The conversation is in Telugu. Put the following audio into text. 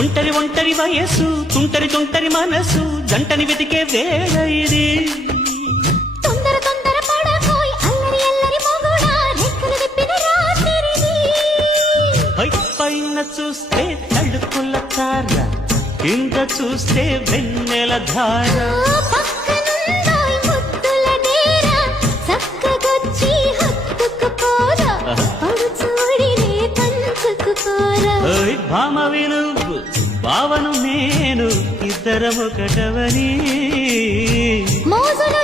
ఒంటరి ఒంటరి వయసు తుంటరి తుంటరి మనసు జంటని వెతికే వేళ ఇది తొందర తొందర పడకోయ్ అల్లరి అల్లరి మొగుడా రెక్కలు విప్పిన రాత్రిది పైన చూస్తే తడుకుల తార కింద చూస్తే వెన్నెల ధార పక్కనుందోయ్ ముద్దుల డేరా చక్కగొచ్చి హత్తుకుపోరా పడుచూడినే తంచుకుపోరా భామ విను భావను నేను ఇద్దరము ఒకటవని మోజులు